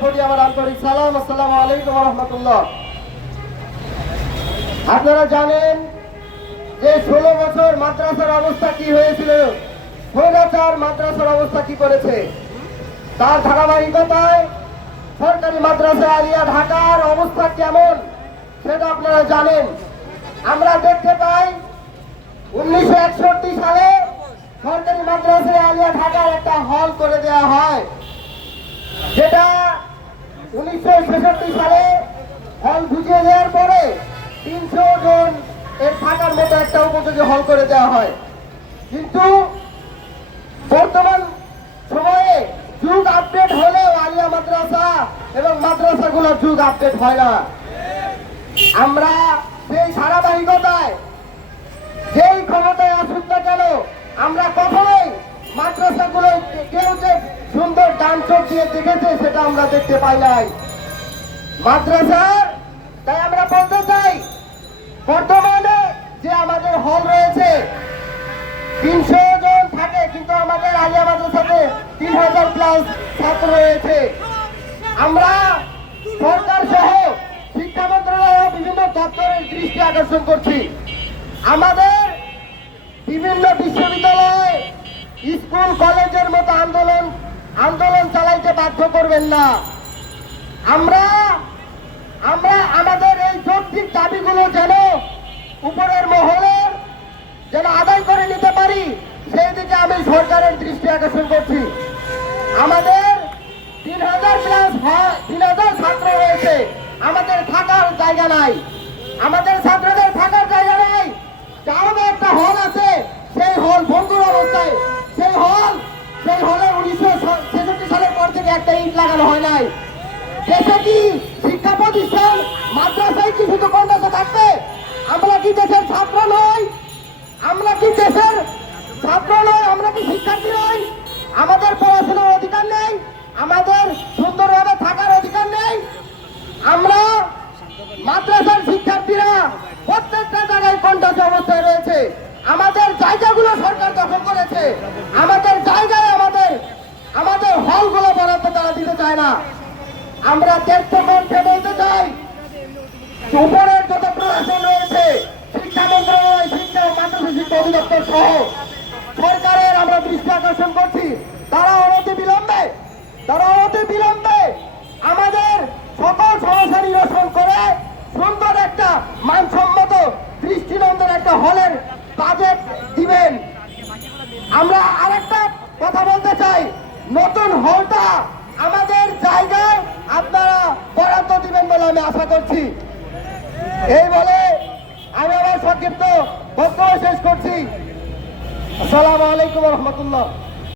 প্রতি আমার আন্তরিক সালাম। আসসালামু আলাইকুম ওয়া রাহমাতুল্লাহ। আপনারা জানেন যে 16 বছর মাদ্রাসার অবস্থা কি হয়েছিল, স্বৈরাচার মাদ্রাসার অবস্থা কি করেছে, তার ধারাবাহিকতায় সরকারি মাদ্রাসা আলিয়া ঢাকার অবস্থা কেমন সেটা আপনারা জানেন। আমরা দেখতে পাই 1961 সালে সরকারি মাদ্রাসা আলিয়া ঢাকার একটা হল করে দেওয়া হয়, যেটা 1966 সালে হল বুঝিয়ে দেওয়ার পরে 300 জন এর থাকার মতো একটা উপযোগী হল করে দেওয়া হয়। কিন্তু বর্তমান সময়ে যুগ আপডেট হলেও আলিয়া মাদ্রাসা এবং মাদ্রাসাগুলোর যুগ আপডেট হয় না। আমরা সেই ধারাবাহিকতায় যেই ক্ষমতায় আসুক না কেন, আমরা কখনোই মাদ্রাসাগুলো কেউ যে সুন্দর ডান চোখ দিয়ে দেখেছে সেটা আমরা দেখতে পাই নাই মাদ্রাসার। তাই আমরা বলতে চাই, বর্তমানে যে আমাদের হল রয়েছে 300 জন থাকে, কিন্তু আমাদের আলিয়া মাদ্রাসাতে 3000 প্লাস ছাত্র রয়েছে। আমরা সরকার সহ শিক্ষা মন্ত্রণালয় বিভিন্ন দপ্তরের দৃষ্টি আকর্ষণ করছি, আমাদের বিভিন্ন বিশ্ববিদ্যালয়, স্কুল, কলেজের মতো আন্দোলন চালাইতে বাধ্য করবেন না। আমরা আমাদের এই যৌক্তিক দাবিগুলো যেন উপরের মহলের যেন আদায় করে নিতে পারি, সেই দিকে আমি সরকারের দৃষ্টি আকর্ষণ করছি। আমাদের 3000 ছাত্র রয়েছে, আমাদের থাকার জায়গা নাই, আমাদের ছাত্রদের থাকার জায়গা নাই। টাউনে একটা হল আছে, সেই হল ভঙ্গুর অবস্থায়, সেই হলে 1966 সালের পর থেকে একটা ইট লাগানো হয় নাই। দেশে কি শিক্ষা প্রতিষ্ঠান, মাদ্রাসায় কি শুধু কন্যাসা থাকবে? আমরা কি দেশের ছাত্র নই? আমরা কি দেশের ছাত্র নই? আমরা কি শিক্ষার্থী নই? আমাদের পড়াশোনার অধিকার নেই? আমাদের সুন্দরভাবে থাকার অধিকার নেই? আমরা মাদ্রাসার শিক্ষার্থীরা প্রত্যেকটা জায়গায় কন্যাসা অবস্থায় রয়েছে। আমাদের জায়গাগুলো সরকার দখল করেছে, আমাদের জায়গায় আমাদের হলগুলো বরাদ্দ তারা দিতে চায় না। আমরা দেখতে মঞ্চে বলতে চাই, উপরের যত প্রশাসন রয়েছে, শিক্ষা মন্ত্রণালয়, শিক্ষা ও মাদ্রাসা শিক্ষা অধিদপ্তর সহ সরকারের আমরা দৃষ্টি আকর্ষণ করছি, তারা অনতি বিলম্বে আমাদের সকল সমস্যা নিরসন করে সুন্দর একটা মানসম্মত দৃষ্টিনন্দন একটা হলের বাজেট দিবেন। আমরা আরেকটা কথা বলতে চাই, নতুন হলটা আমাদের জায়গায় আপনারা বরাদ্দ দিবেন বলে আমি আশা করছি। এই বলে আমি আমার সংক্ষিপ্ত বক্তব্য শেষ করছি। আসসালামু আলাইকুম ওয়া রাহমাতুল্লাহ।